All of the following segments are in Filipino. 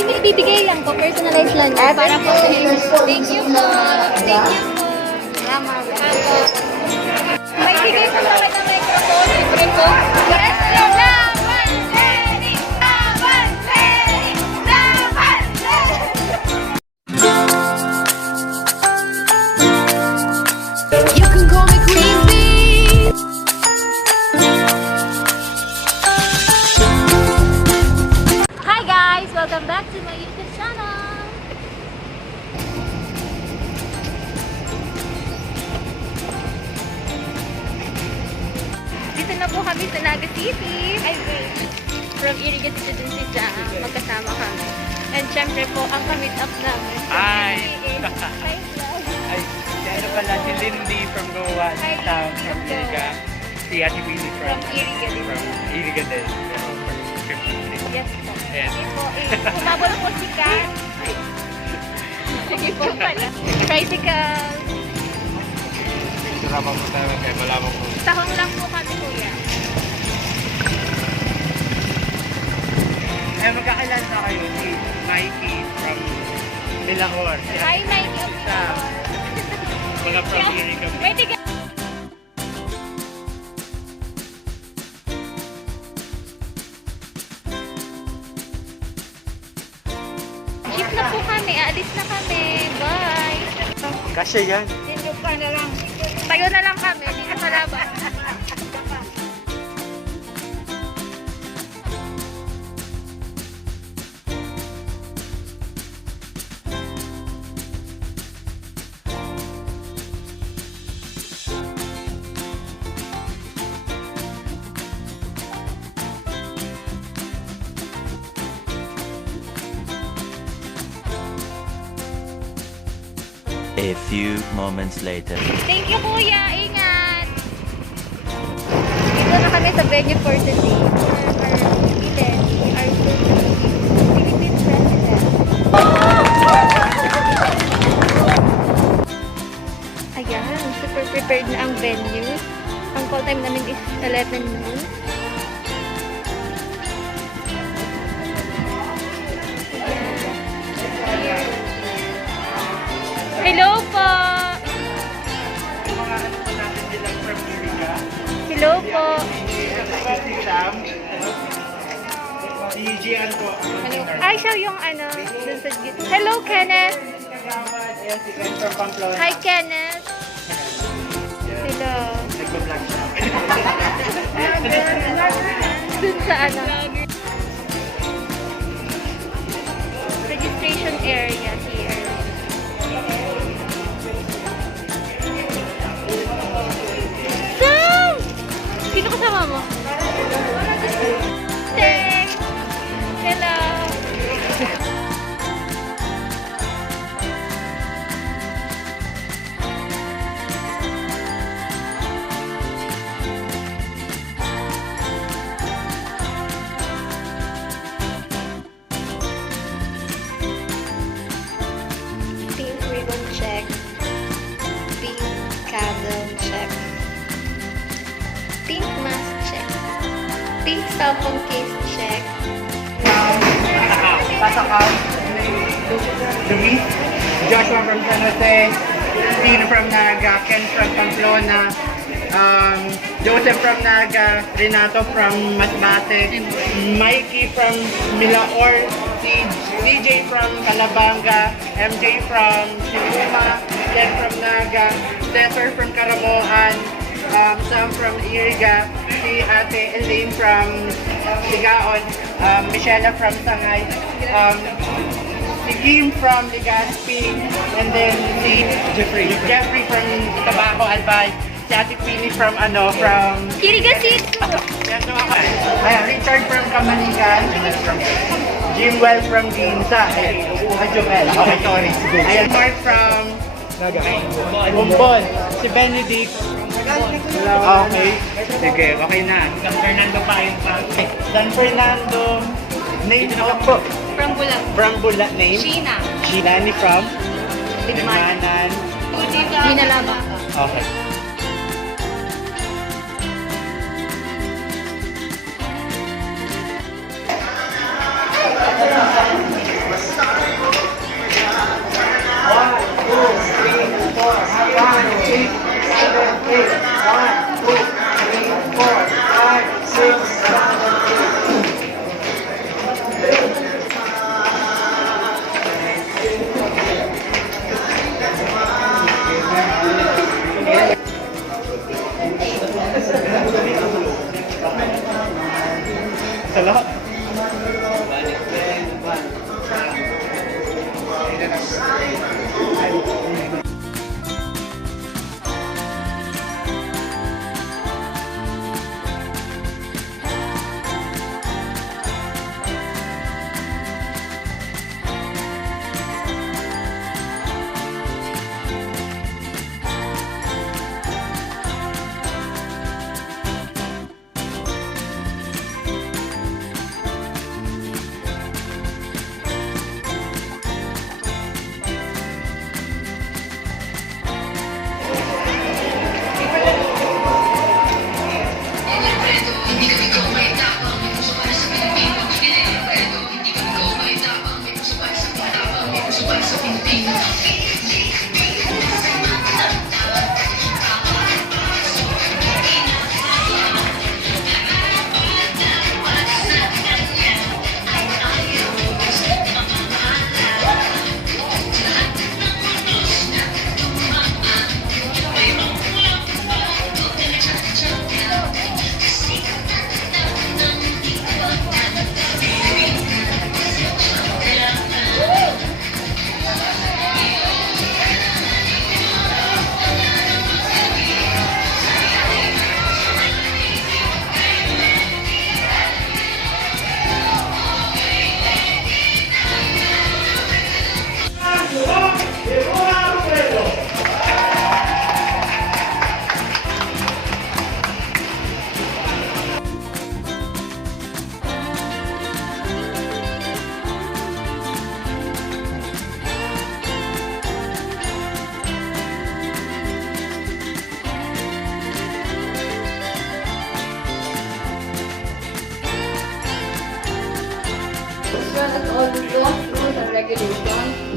Hindi mo ibibigay lang po, personalized lang yan. Para po sa inyo. Thank you po. Thank you po. Salamat. May bigay po kami ng microphone. Libre po. Yes, laban, ready! Laban, ready! Laban, ready! You can call me Queen Bee. Hi guys! Welcome back to my YouTube channel. Dito na po kami sa Naga City. Ay, wait. From Iriga City din si Ja. Magkasama kami. And syempre po, ang ka-meet up namin. Hi! Hi, vlog. Ay, ano pala si Lindy from Goa Hi, Town, Lindy from from Goa. Iriga. Si Ate Willie From Iriga din. from Iriga din. Pero from 53. Yes po. Ayan. Sige po. Kumabol po si Kat. Sige po pala. Tricycle. Sarap mo tayo kaya malaman ko. Tahong lang po kami, kuya. Eh, magkakilala na kayo si Mikey from Milahor. Si Hi, Mikey. Sam. Mga from Iriga. May tiga. Jeep na po kami. Alis na kami. Bye. Kasya yan. Dito pa na lang. Tayo na lang kami. Dito sa labas. A few moments later. Thank you, kuya. Ingat. Dito na kami sa venue for today. For our event. Our Philippine President. Ayan. Super prepared na ang venue. Ang call time namin is 11 noon. Hello po! Yung mga ano po natin nilang from Iriga. Hello po! Si Sam. Si Gian po. Ay, siya yung ano, dun sa Hello, Kenneth! Ayan si Ken from Pamplona. Hi, Kenneth! Hello! Nagpa-vlog siya. Dun sa ano, registration area here. Sam! Sino kasama mo? Thanks! Hello! Pink ribbon check. Pink candle check. Pink mask check. Pink cell phone case check. Pasakaw. Luis. Joshua from San Jose. Dean from Naga. Ken from Pamplona. Joseph from Naga. Renato from Masbate. Mikey from Milahor. DJ from Calabanga. MJ from Siluma. Ted from Naga. Cesar from Caramoan. Sam from Iriga. Si Ate Elaine from Ligaon. Michelle from Sangay. Si Kim from Legazpi. And then si Jeffrey from Tabaco Albay. Si Ate Queenie from from Iriga City! Yan so ako. Ayan, Richard from Kamaligan. And then from Jimwell from Ginza. Jomel. Okay, sorry. Ayan, Mark from Bumbon. Si Benedict. Okay. Sige, okay na. San Fernando pa yun pa. San Fernando. Name po. From Bulag. From Bula. Name? Sheena. Shilani from? Bigman. Bigmanan. Binalaba. Okay.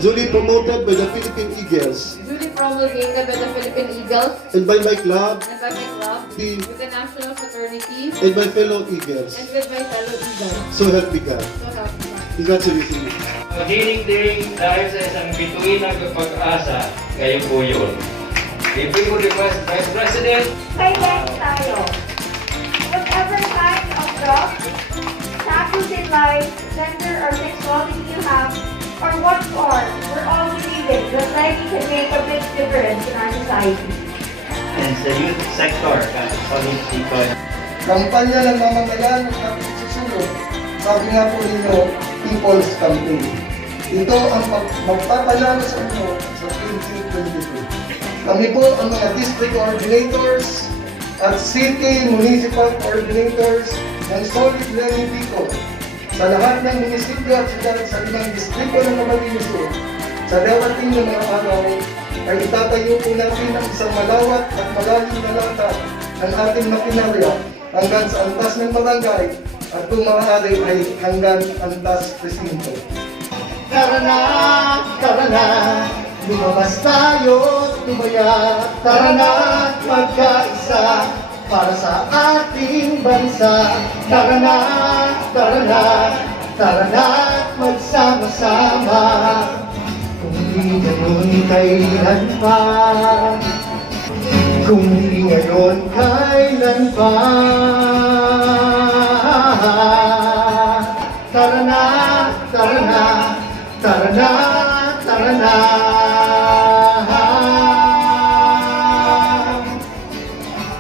duly promoted by the Philippine Eagles duly promulgated by the Philippine Eagles and by my club, and by my club, the, with the national fraternities, and my fellow Eagles. and with my fellow Eagles. So help me God. So help me God. Congratulations. Hiling-diling dahil sa isang bituin ng pag-asa, kayo po yun. If we would request Vice President, Kailan tayo? Whatever kind of job, status in life, gender or sexuality you have, or what you are, we're all believing that writing can make a big difference in our society. and sa youth sector, solid people. Kampanya ng mamamayan at susunod. Sabi nga po ninyo, People's Campaign. Ito ang magpapalala sa inyo sa 2022. Kami po ang mga district coordinators at city municipal coordinators ng Solid Learning Bicol. Sa lahat ng munisipyo at siyudad sa 5 distrito ng Camarines Sur, sa darating ng mga araw, ay itatayo po natin ang isang malawak at malalim na lakad ng ating makinarya hanggang sa antas ng barangay at kung maaari ay hanggang antas presinto. Tara na, lumabas tayo, tumaya. Tara na, magkaisa para sa ating bansa. Tara na, magsama-sama. Kung di ganun kailan pa, kung di ngayon kailan pa. Tara na.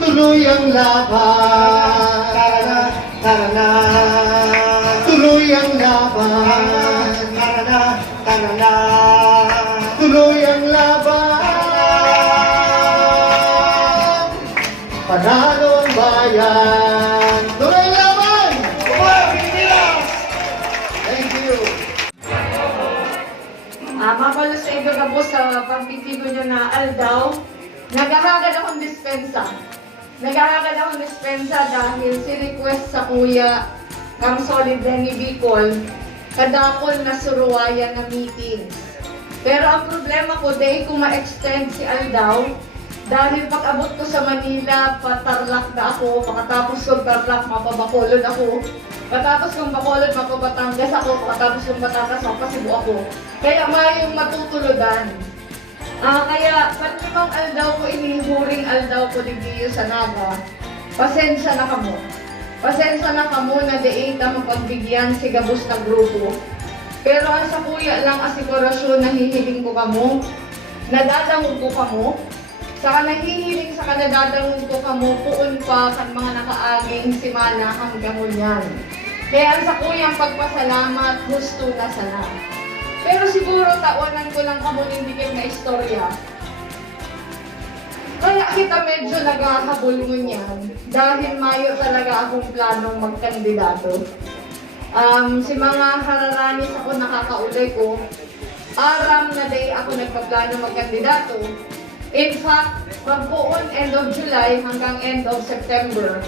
Tuloy ang laban. Tara na. Tuloy ang laban. Tara na. Tuloy ang laban. Panalo ang bayan. Tuloy ang laban. Thank you. Mapalo sa inyo na po sa pagtitigo nyo na aldaw. Naghahagad akong dispensa. Dahil si request sa kuya ng Solid Learning Bicol, kadakol na suruwayan na meetings. Pero ang problema ko, dahil kung ma-extend si aldaw, dahil pag-abot ko sa Manila, patarlak na ako, pagkatapos kong tarlak, mapabakolod ako. Pagkatapos kong bakolod, mapabatangas ako, pagkatapos kong batangas, mapasibo ako. Kaya may yung matutuludan. Kaya, panlimang aldaw ko, inihuring aldaw ko digdiyo sa Naga. Pasensya na kamo. Na deita mapagbigyan si gabos na grupo. Pero ang sa kuya lang asigurasyon, nahihiling ko kamo. Nadadangog ko kamo. Saka nahihiling sa kanadadangog ko kamo, puon pa kan mga nakaaging simana hanggang unyan. Kaya ang sa kuyang pagpasalamat, gusto na sana. Pero siguro tawanan ko lang kamo ng dikit na istorya. Kaya kita medyo naghahabol mo niyan dahil mayo talaga akong planong magkandidato. Si mga hararanis ako nakakaulay ko, aram na day ako nagpaplano magkandidato. In fact, magbuon end of July hanggang end of September,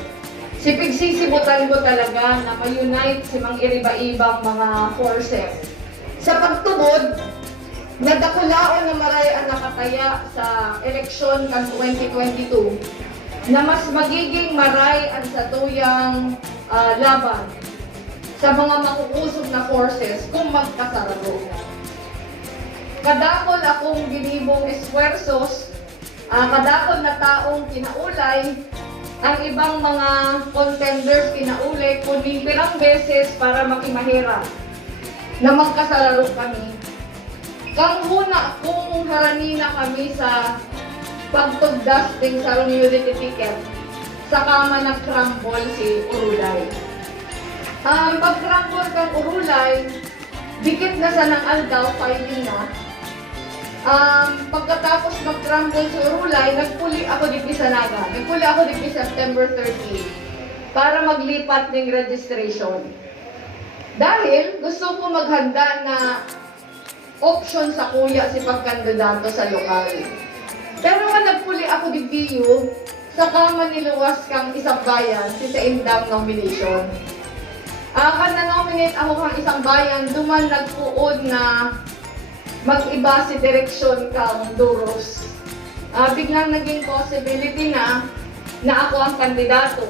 sipigsisibutan ko talaga na ma-unite si mga iriba-ibang mga forces. Sa pagtubod, nadakulaon na maray ang nakataya sa eleksyon kan 2022 na mas magiging maray ang satuyang laban sa mga makukusog na forces kung magkasarado. Kadakol akong ginibong eswersos, kadakol na taong kinaulay, ang ibang mga contenders kinaulay kundi pirang beses para makimahira na magkasararo kami. Kang huna kung haranina kami sa pagtugdasting sa unity ticket, saka man nag-crumble si Urulay. Pag-crumble kang Urulay, dikit na sa ng aldaw, filing na. Pagkatapos mag-crumble si Urulay, nagpuli ako dito sa Naga. Nagpuli ako dito September 30 para maglipat ng registration. Dahil gusto ko maghanda na option sa kuya si pagkandidato sa lokal. Pero nga nagpuli ako dito, saka maniluwas kang isang bayan si sa indang nomination. Kan na-nominate ako kang isang bayan, duman nagpuod na mag-iba si direksyon kang Duros. Biglang naging possibility na ako ang kandidato.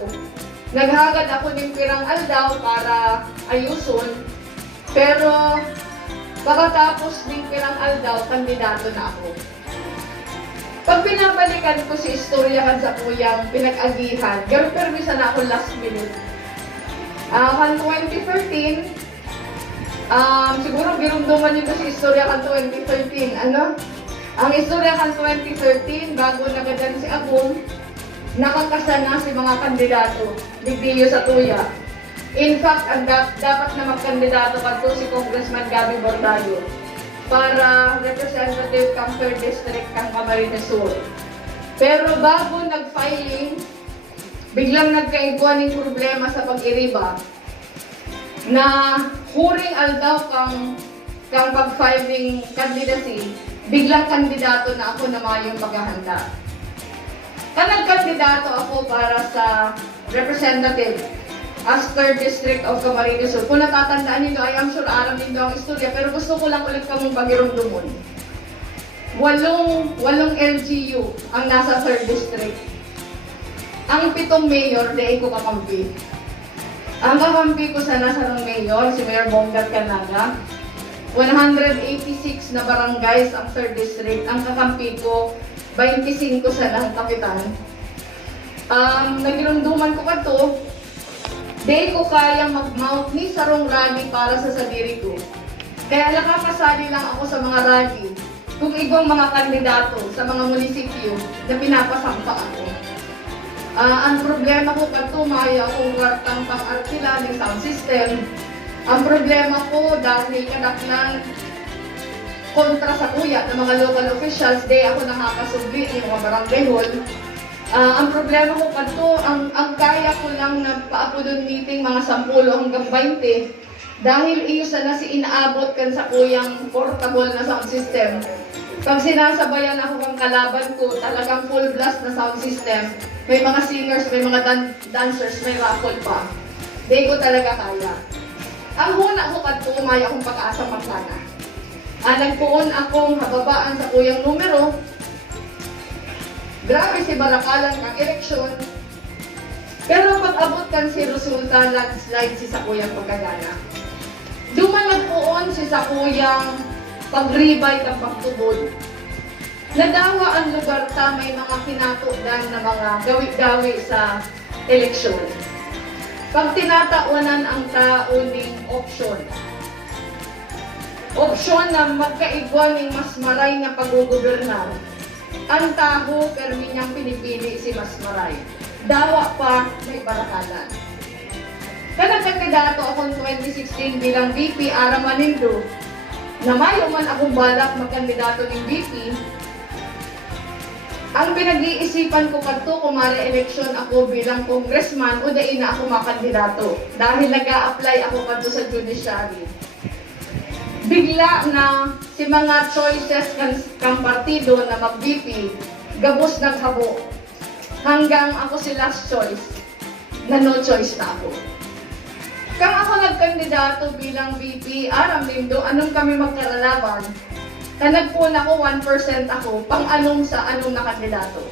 Naghagad ako ng pirang aldaw para ayuson, pero pagkatapos ng pirang aldaw, kandidato na ako. Pag pinabalikan ko si istoryahan sa kuyang pinag-agihan, pero permisa na ako last minute. Kan 2013, siguro girumduman nyo si istoryahan 2013, Ang istoryahan 2013, bago nagadan si Abong, nakakasana si mga kandidato, bigdiyo sa tuya. In fact, ang dapat na magkandidato ka si Congressman Gabby Bordallo para representative kang 3rd District kang Camarines Sur. Pero bago nag-filing, biglang nagkaigwa ng problema sa pag-iriba na huring aldaw kang pag-filing candidacy, biglang kandidato na ako na mayong maghahanda. Nagkandidato ako para sa representative as 3rd District of Camarines Sur. Kung natatandaan ninyo, I am sure alam ninyo ang istorya, pero gusto ko lang ulit kamong pagirumdumon. 8 LGU ang nasa 3rd District. Ang 7 mayor, di ko kakampi. Ang kakampi ko sa nasarang mayor, si Mayor Bongat Canaga. 186 na barangays ang 3rd District. Ang kakampi ko, 25 sa ng kapitan. Nagirumduman ko ka to, di ko kaya mag-mount ni sarong rally para sa sarili ko. Kaya nakakasali lang ako sa mga rally kung ibang mga kandidato sa mga munisipyo na pinapasampa ako. Ang problema ko kato, maya akong wartang pang-artila ng sound system. Ang problema ko dahil kadaklan kontra sa kuya ng mga local officials, di ako nakakasubli ng mga barangay hall. Ang problema ko kanto, ang kaya ko lang na paapudon meeting mga 10 hanggang 20 dahil iyo sana si inaabot kan sa kuyang portable na sound system. Pag sinasabayan ako kang kalaban ko, talagang full blast na sound system. May mga singers, may mga dancers, may raffle pa. Di ko talaga kaya. Ang huna ko kanto, may akong pag-asa maplana. Nagpuon akong hababaan sa kuyang numero. Grabe si barakalan ng eleksyon. Pero pag-abot kan si resulta, landslide si Sakuyang pagkagana. Duman nagpuon si Sakuyang pagribay ng pagtubod. Nadawa ang lugar ta may mga kinatudan na mga gawi-gawi sa eleksyon. Pag tinataunan ang tao ng opsyon. Opsyon na magkaigwa ng mas maray na pag-gubernar. Ang taho, pero niyang pinipili si Masmaray. Dawa pa, may barakalan. Kanagkandidato akong 2016 bilang VP Ara Manindo, na mayo man akong balak magkandidato ng VP. Ang pinag-iisipan ko kanto kung mare-eleksyon ako bilang congressman o dahil na ako makandidato dahil nag-a-apply ako kanto sa judiciary. Bigla na si mga choices kang partido na mag-VP, gabos naghabo. Hanggang ako si last choice, na no choice na ako. Kang ako nagkandidato bilang VP, aram lindo, anong kami magkaralaban? Nagpun ako, 1% ako, pang anong sa anong na kandidato.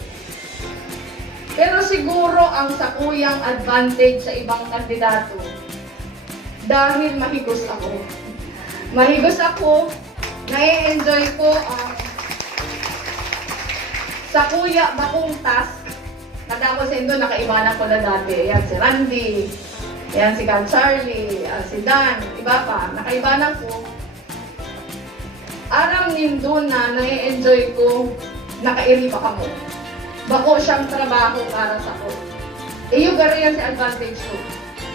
Pero siguro ang sakuyang advantage sa ibang kandidato, dahil mahigos ako. Mahigos ako, nai-enjoy ko ang sa kuya bakong task. Kada ko sa Indo, nakaibanan ko na dati. Yan si Randy, yan si Carl Charlie, si Dan, iba pa. Nakaibanan ko. Aram nindo na nai-enjoy ko, nakairi pa kamo. Bako siyang trabaho para sa ko. Iyo gari yan si advantage ko.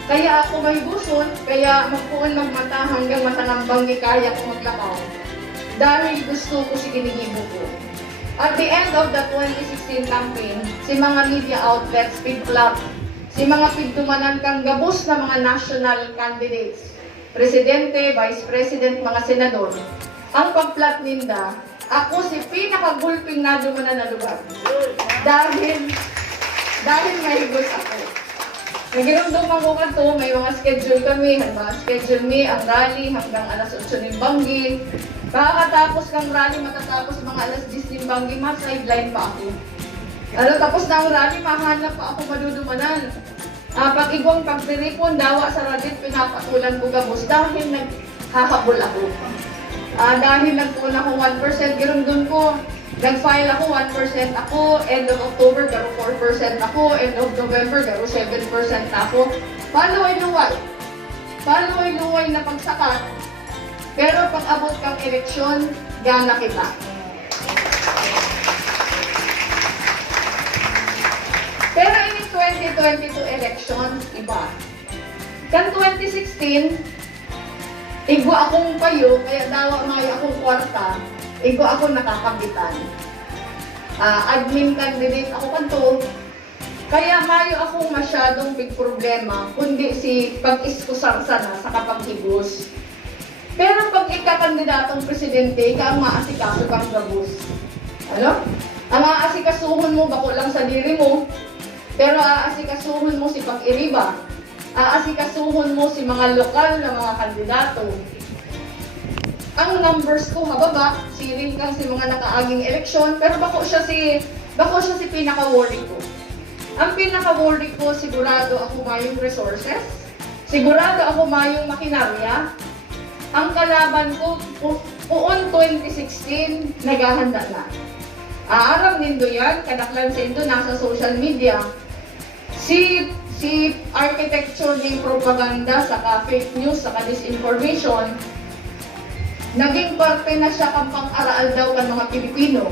Kaya ako mahiguson, kaya magpuon magmata hanggang matanambang kaya ko maglakaw. Dahil gusto ko si ginigibo ko. At the end of the 2016 campaign, si mga media outlets, pigplap, si mga pigtumanan kang gabos na mga national candidates, presidente, vice president, mga senador, ang pagplat ninda, ako si pinakagulping na dumanan na lugar. Dahil mahigos ako. Nagiramdaman ko kanto, may mga schedule kami, schedule me ang rally hanggang alas 8 ng Banggi. Kakatapos ng rally, matatapos mga alas 10 ng Banggi, sideline pa ako. Tapos na ang rally, mahanap pa ako madudumanan. Pag igwang pagtiripon, dawa sa radit, pinapatulan ko gabos dahil naghahabol ako. Dahil nagpuna ko 1%, girundun ko. Nag-file ako, 1% ako, end of October, garo 4% ako, end of November, garo 7% ako. Paano ay luway? Paano ay luway na pagsakat? Pero pag abot kang eleksyon, gana kita. Pero in 2022 elections, iba. Kan 2016, igwa akong payo, kaya dawa mayo akong kwarta, igwa ako nakakabitan. Admin candidate ako kanto, kaya mayo akong masyadong big problema, kundi si pag-iskusarsa na sa kapaghigos. Pero pag ikakandidatong presidente, ika ang maasikaso kang gabos. Ano? Ang aasikasuhon mo, bako lang sa diri mo, pero aasikasuhon mo si pag-iriba. Aasikasuhon mo si mga lokal na mga kandidato. Ang numbers ko mababa, siling kang si mga nakaaging eleksyon, pero bako siya si pinaka-worry ko. Ang pinaka-worry ko, sigurado ako mayong resources, sigurado ako mayong makinarya. Ang kalaban ko, puon 2016, naghahanda na. Aram nindo yan, kadaklan sa ito, nasa social media. Si architecture ng propaganda, saka fake news, saka disinformation, naging parte na siya kang pang-araal daw ng mga Pilipino.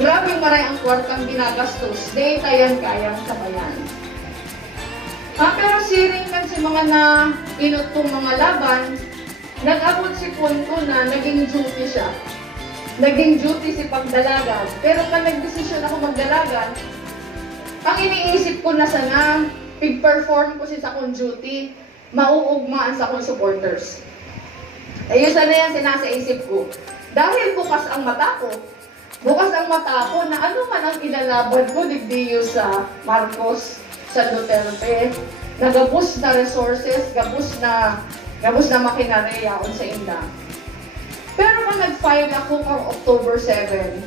Grabe maray ang kwartang ginagastos, di kayang-kayang sabayan. Pero siring kan si mga na inutong mga laban, nag-abot si punto na naging duty siya. Naging duty si pagdalagan. Pero kung nag-desisyon ako magdalagan, ang iniisip ko na sana, pig-perform ko sa akong duty, mauugmaan sa akong supporters. Ayun sana yan sinasa-isip ko. Dahil bukas ang mata ko na ano man ang ilalaban ko, digdiyo sa Marcos, sa Duterte, na gabos na resources, gabos na makinarya on sa inda. Pero kung nag-file ako kang October 7,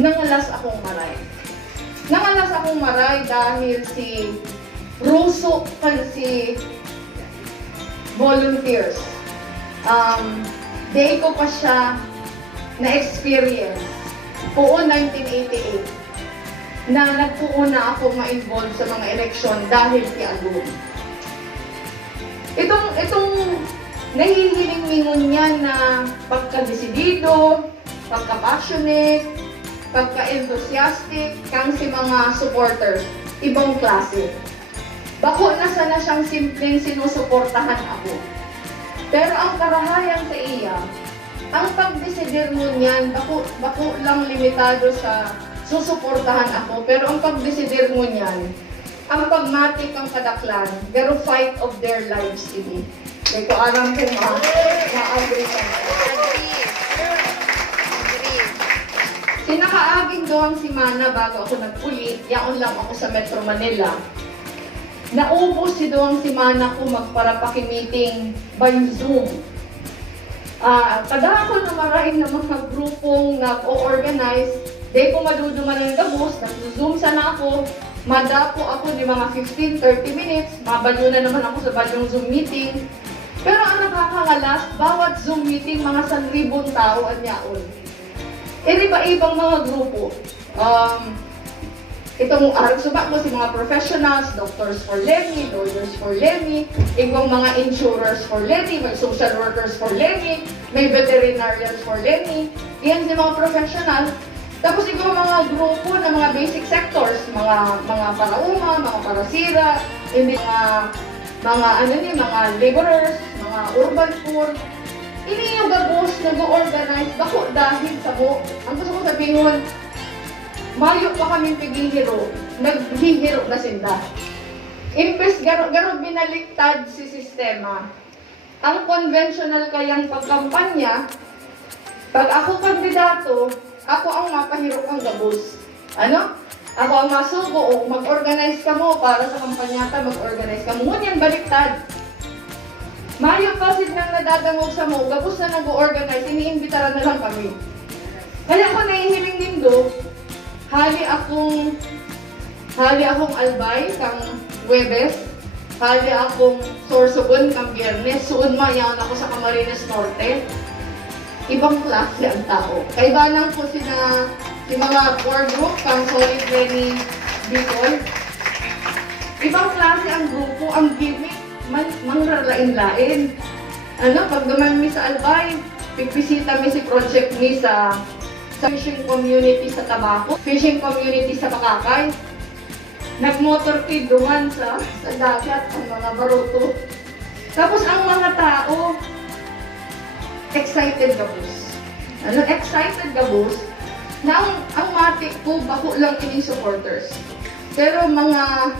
nangalas akong maray. Nangalas akong maray dahil si Russo, si volunteers. Day ko pa siya na-experience. Puo 1988 na nagpuuna ako ma-involve sa mga eleksyon dahil kay Agum. Itong nahihiling-mingon niya na pagka-desidido, pagka-passionate, pagka-enthusiastic, kang si mga supporters, ibang klase. Bako na sana siyang simpleng sinusuportahan ako. Pero ang karahayan sa iya, ang pagdesidir mo niyan, bako lang limitado sa susuportahan ako, pero ang pagdesidir mo niyan, ang pagmatik ang kadaklan, pero fight of their lives ini. Kaya ko alam ko ma-agree ka na. Agree. Sinakaaging doang si Mana bago ako nagpuli, yaon lang ako sa Metro Manila. Naubos si doang si Mana ko magparapaki-meeting by Zoom. Kadako na maraming na mga grupong nag-o-organize, di ko maduduman ng gabos, nag-zoom sana ako, madapo ako di mga 15-30 minutes, mabalyo na naman ako sa balyong Zoom meeting. Pero ang nakakangalas, bawat Zoom meeting, mga 1,000 tao at yaon. Iba-ibang mga grupo. Itong suba ko si mga professionals, doctors for Lemi, lawyers for Lemi, ibang mga insurers for Lemi, may social workers for Lemi, may veterinarians for Lemi. Yan si mga professional. Tapos ibang mga grupo ng mga basic sectors, mga parauma, mga parasira, hindi mga laborers, mga urban poor. Ini yung gabos nag-organize bako dahil sa mo. Ang gusto ko sabihin, mayo pa kami pigihiro, naghihiro na sinda. Imbes garo binaliktad si sistema. Ang conventional kayang pagkampanya, pag ako kandidato, ako ang mapahiro ang gabos. Ano? Ako ang masugo, o mag-organize ka mo para sa kampanyata, mag-organize ka mo. Ngunyan, baliktad. Mayo pasid nang nadadangog sa mo, gabos na nag-organize, iniimbitaran na lang kami. Kaya ako nahihiling nindo, hali akong albay kang Webes, hali akong Sorsogon kang Biyernes, suon mayaon ako sa Camarines Norte. Ibang klase ang tao. Kaibanan ko si mga core group kang Solid Renny Bicol. Ibang klase ang grupo, ang gimmick, mangrarain-lain. Pag naman mi sa Albay, pigbisita mi si project mi sa fishing community sa Tabaco, fishing community sa Makakay. Nagmotorcade duman sa dagat ang mga baruto. Tapos ang mga tao, excited gabos. Excited gabos na ang matik ko, bako lang ining supporters. Pero mga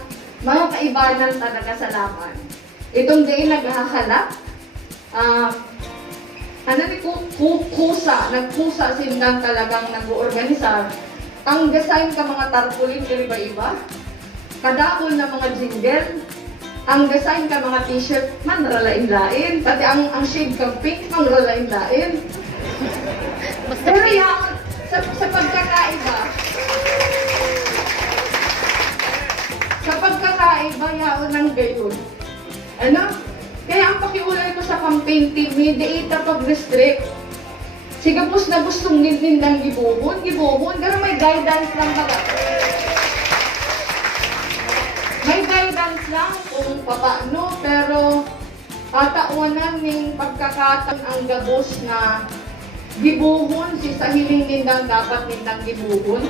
kaibanan talaga sa laban. Itong day naghahalap, nagkusa sindang talagang nag-uorganisar. Ang design ka mga tarpaulin, iba-iba. Kadakol na mga jingle. Ang design ka mga t-shirt, man ralain-lain. Pati ang shade kang pink, man ralain-lain. Pero yan, sa pagkakaiba, yaon ng gayon. Kaya ang pakiulay ko sa campaign team ni Deita Pag-District, sigapos na gustong nindang gibuhon, pero may guidance lang baga. May guidance lang kung paano, pero tauanan ning pagkakataon ang gabos na gibuhon, si sa hiling nindang dapat nindang gibuhon.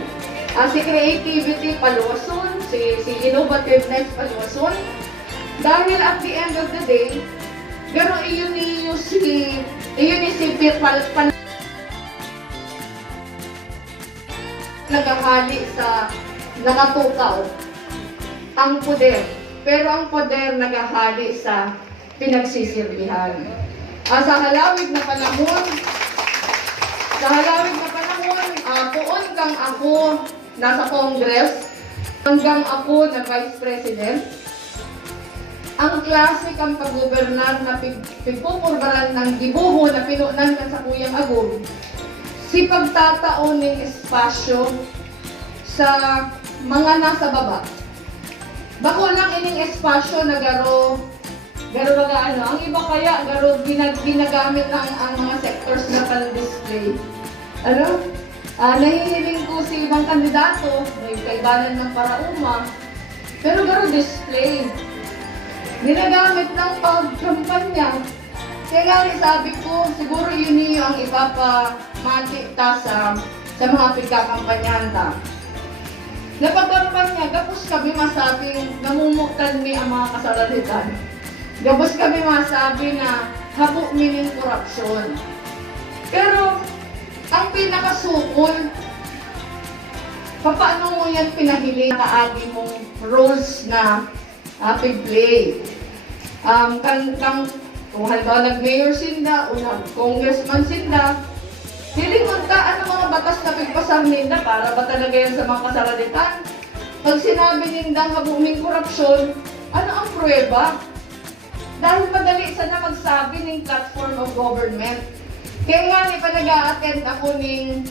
Si creativity paluwason, si innovativeness paluwason. Dahil at the end of the day, pero iyon ni si nagahali sa nakatukaw ang poder. Pero ang poder nagahali sa pinagsisirbihan. Sa halawig na panahon, puon kang ako nasa Congress, hanggang ako na Vice President, ang klase kang pag-gobernar na pagpupurbaran ng dibuho na pinunan ka sa Kuyang Agum, si pagtataon ng espasyo sa mga nasa baba. Bako lang ining espasyo na garo ang iba kaya garo ginagamit lang ang mga sectors na pang-display. Nahihiling ko si ibang kandidato, may kaibanan ng parauma, pero garo display. Ginagamit ng pag-kampanya. Kaya nga sabi ko, siguro yun niyo ang ipapamatik sa mga pagkakampanyahan ta. Napag-kampanya, gapos kami masabing namumukan ni ang mga kasalalitan. Gapos kami masabi na habo mi ng korupsyon. Pero, ang pinakasukol, paano mo yan pinahiling kaagi mong roles na play? Kung halimbawa nag-mayor sinda o nag-congressman sinda, hilingon ka ano mga batas na pagpasar ninda para ba talaga yan sa mga kasalalitan? Pag sinabi nindang habuming korupsyon, ano ang pruweba? Dahil madali sana magsabi ng platform of government. Kaya nga pa nag-a-attend ako ng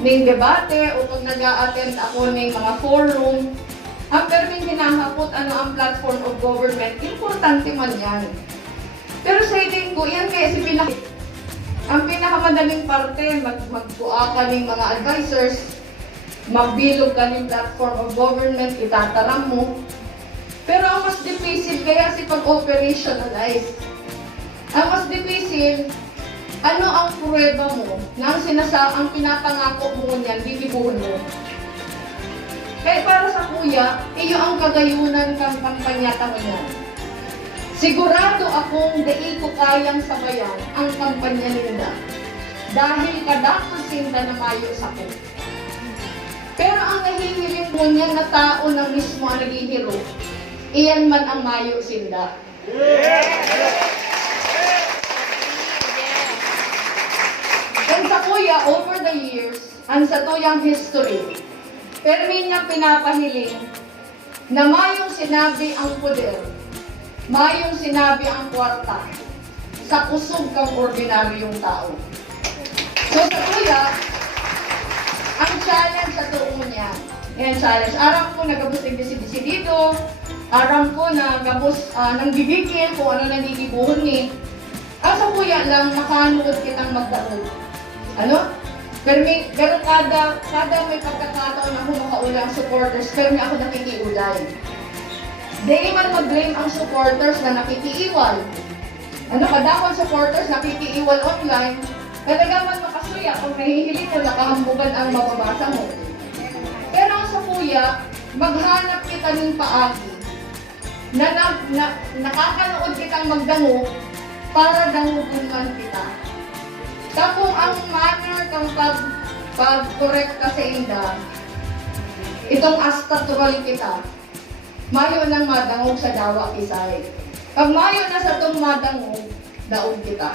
debate o pag nag-a-attend ako ng mga forum, pero may hinahapot ano ang platform of government, importante man yan. Pero sa hiling ko, yan kaya ang pinakamadaling parte, magkuha ka ng mga advisors, magbilog ka ng platform of government, itataram mo. Pero ang mas difficile kaya si pag-operationalize. Ang mas difficile, ano ang pruweba mo na ang pinapangako mo niyan, didibuhin mo. Kaya para sa kuya, iyo ang kagayunan kang kampanyata mo niyan. Sigurado akong dai ko kayang sabayan ang kampanya nila dahil kadako sinta na mayo sa ko. Pero ang nahihiling mo niyan na tao na mismo ang naghihiro, iyan man ang mayo sinda. And sa kuya, over the years, ang sa tuyang history, pero niya pinapahiling na mayong sinabi ang poder, mayong sinabi ang kwarta, sa kusog kang ordinaryong tao. So sa kuya, ang challenge sa tuong niya, yan challenge. Aram ko nagabos ng bisi-bisi dito, aram ko na gabos ng bibigil kung ano nandidibuhon ni. Sa kuya lang, makanood kitang magdaog. Ano? Pero kada may pagkakataon ako makaulang supporters, pero may ako nakikiulay. Di man mag-blame ang supporters na nakikiiwal. Ano, kadakon supporters nakikiiwal online, talaga man makasuya kung nahihiling mo nakahambugan ang mababasa mo. Pero sa kuya, maghanap kita ng paagi na nakakanood kitang magdango para dangugan kita. Tapos ang manner kang pag-correct ka sa inda, itong astatural kita, mayo nang madangog sa dawa kisay. Pag mayo na sa itong madangog, daog kita.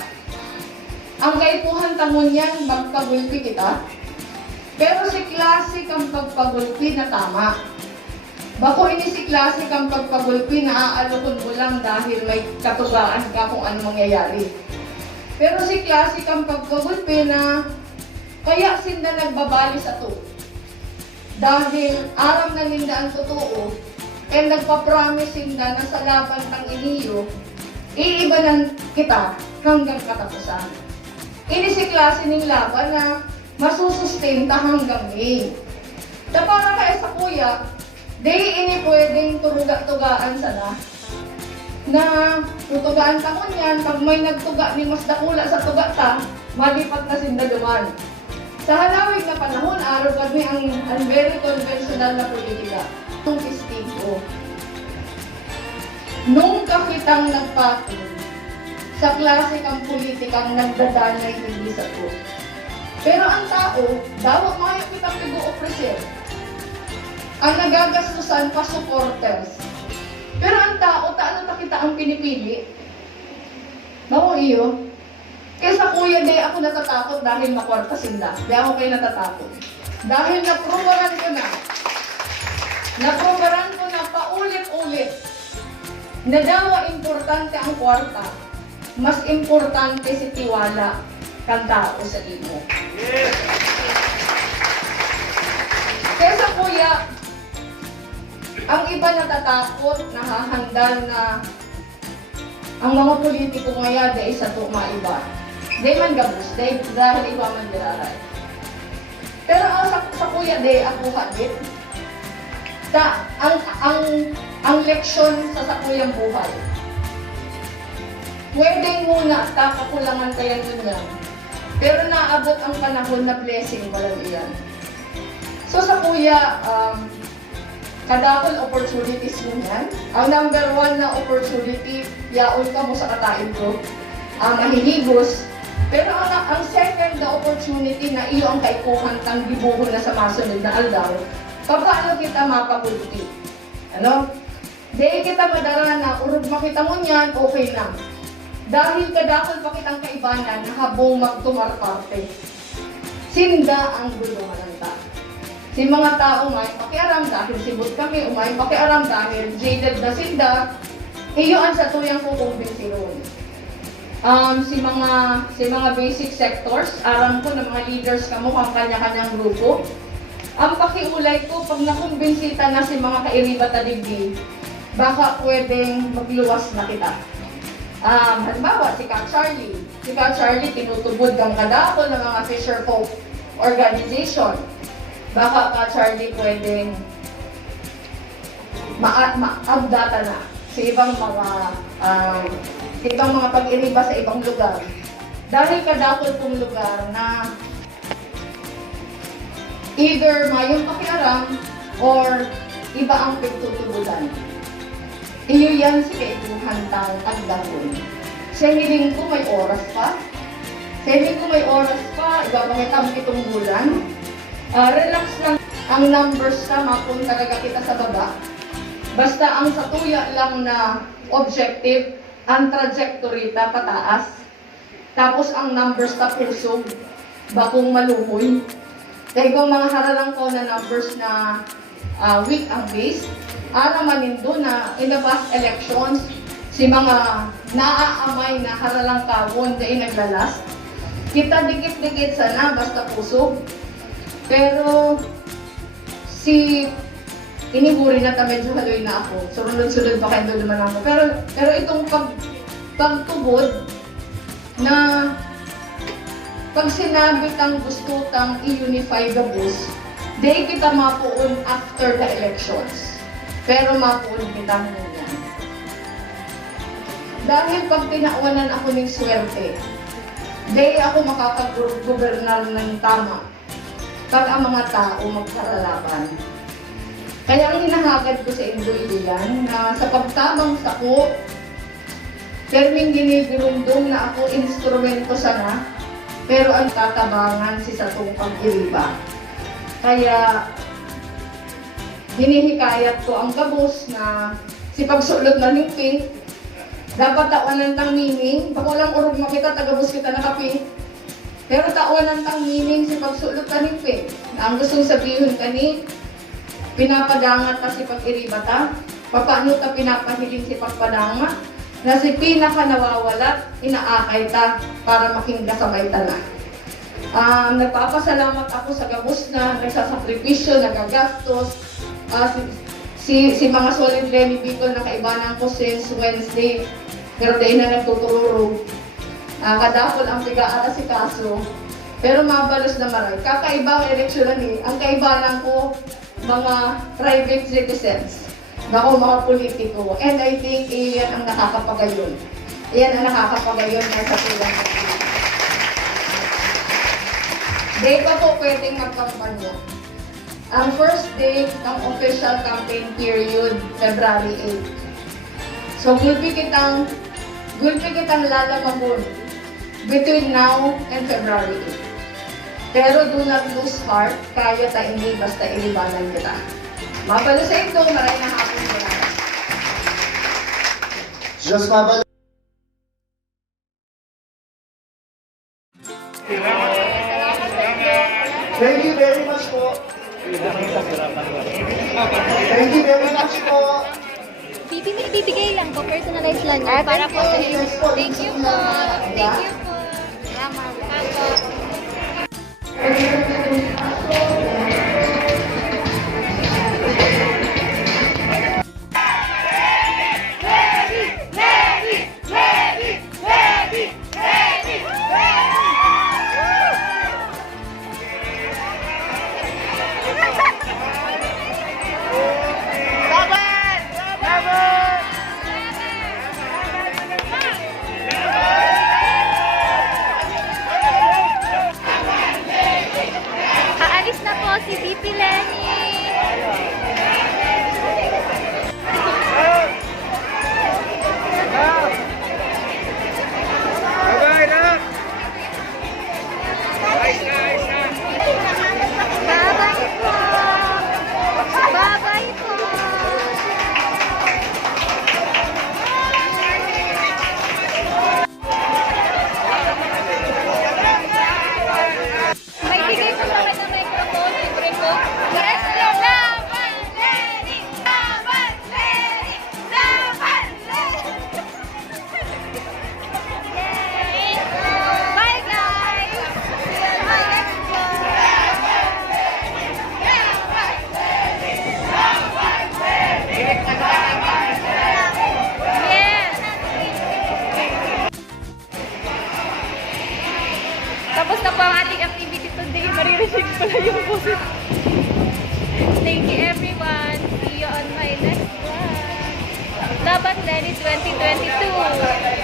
Ang kaipuhan tamon yan, magpagulpi kita. Pero si klase kang pagpagulpi na tama. Bako ini si klase kang pagpagulpi na aalokon mo lang dahil may katugaan ka kung ano mangyayari. Pero si klase kang pagpagulpi na kaya sinda nagbabali sa to. Dahil aram na ninda ang totoo, and nagpa-promise sinda na sa laban ng iniyo, iibanan kita hanggang katapusan. Ini si klase ng laban na masusustenta hanggang May. Na para kaya sa kuya, di ini pwedeng turuga-tugaan sana. Na tutugaan ka mo niyan, pag may nagtuga ni mas dakula sa tuga ta, malipat na sinda duman. Sa halawig na panahon, araw kami ang very conventional na politika. Itong testigo. Nung kapitang nagpatol, sa klase kang politikang nagdadanay hindi sa to. Pero ang tao, dapat mayo kitang pigo-ofrecer. Ang nagagastusan pa supporters. Pero ang tao, taano ta kita ang pinipili? Mao iyo. Kaya kuya, di ako natatakot dahil makwarta sinda. Di ako kayo natatakot. Dahil naprobaran ko na paulit-ulit na dawa importante ang kwarta. Mas importante si tiwala kang tao sa imo. Yes. Kaya kuya, ang iba natatakot, nahahandal na ang mga politiko ngayon dahil sa tuma iba. Dahil man gabos, dahil iba man diraray. Pero sa kuya, dahil ako hadit. Ang leksyon sa sakuyang buhay. Pwede muna, kakulangan kaya yun yan. Pero naabot ang panahon na blessing, walang iyan. So sa kuya, kadakol opportunities mo yan. Ang number one na opportunity, yaon ka mo sa katain ko, mahihigos. Pero ang second na opportunity na iyo ang kaikuhan tang dibuho na sa masunod na aldaw, paano kita mapagulti? Ano? Dahil kita madara na urog makita mo niyan, okay lang. Dahil kadakol pa kitang kaibanan na habong magtumarparte. Sinda ang gulungan ng tao. Si mga tao may pakiaram dahil sibot kami, may pakiaram dahil jaded na sinda, iyo ang sa tuyang kukumbinsi ron. Si mga basic sectors, aram ko na mga leaders kamo ang kanya-kanyang grupo. Ang pakiulay ko, pag nakumbinsita na si mga kairiba tadigdi, baka pwedeng magluwas na kita. Halimbawa, si Ka Charlie. Si Ka Charlie, tinutubod kang kadakol ng mga Fisher Folk Organization. Baka Ka Charlie pwedeng ma-updata na sa ibang mga pag-iriba sa ibang lugar. Dahil kadakol pong lugar na either mayong pakiaram or iba ang pagtutubulan. Iyo yan si kaituhan tang agdahon. Sa hiling ko may oras pa. Ibabangitang 7 bulan. Relax lang ang numbers na mapun talaga kita sa baba. Basta ang satuya lang na objective, ang trajectory ta pataas. Tapos ang numbers ta pusog, bakong maluhoy. Dahil kung mga haralang ko na numbers na weak ang base, ara manindo na in the past elections, si mga naaamay na haralang kawon na naglalas, kita dikit-dikit sana basta pusog. Pero iniburi na ta medyo haloy na ako. Sunod-sunod pa kayo naman ako. Pero itong pagtubod na pag sinabi tang gusto tang i-unify the bus, di kita mapuon after the elections. Pero mapuon kita muna. Dahil pag tinawanan ako ng swerte, di ako makapag-gobernar ng tama pag ang mga tao magkaralaban. Kaya ang hinahagad ko sa Indo yan na sa pagtabang sako, terming ginigurundong na ako instrumento sana, pero ang tatabangan si satong pag-iriba. Kaya hinihikayat ko ang kabos na si pagsulod na lingping, dapat tawanan tang meaning, bako lang urog makita, tagabos kita na kape. Pero tawanan tang meaning si pagsulod na lingping. Ang gustong sabihin kani, pinapadangat ta si pag-iriba ta, paano ta pinapahiling si pagpadanga, na si pinaka nawawalat, inaakay ta para makingga sabay ta na. Nagpapasalamat ako sa gabos na nagsasakripisyo, nagagastos. Si mga solid Lenny Bicol na kaibanan ko since Wednesday, pero dahil na nagtutuluro. Kadapol ang tigaan si kaso, pero mabalos na maray. Kakaibang eleksyon ni, ang kaibanan ko, mga private citizens. Bako mga politiko. And I think iyan ang nakakapagayon. Iyan ang nakakapagayon na sa silang pagkakas. Day pa po pwedeng magkampanya. Ang first day ng official campaign period, February 8. So gulpi kitang lalamagon between now and February 8. Pero do not lose heart, kaya ta hindi basta ilibanan kita. Mapalo sa ito, maraming na hapon mo na. Diyos mabalik. Thank you very much po. Thank you very much po. Bibigay lang po, personalized lang yun. Para po sa inyo. Thank you po. Thank you po. Salamat. Aalis na po si VP Lenny. Bye-bye po. Bye-bye po. May bigay po naman ng microphone, libre po. Yes, laban, Lenny! Laban, Lenny! Laban, Lenny! Bye, guys! Let's go! Yes! Tapos na po ang ating activity today. Marireceive pala yung boses. Thank you everyone. See you on my next vlog. Laban Lenny 2022.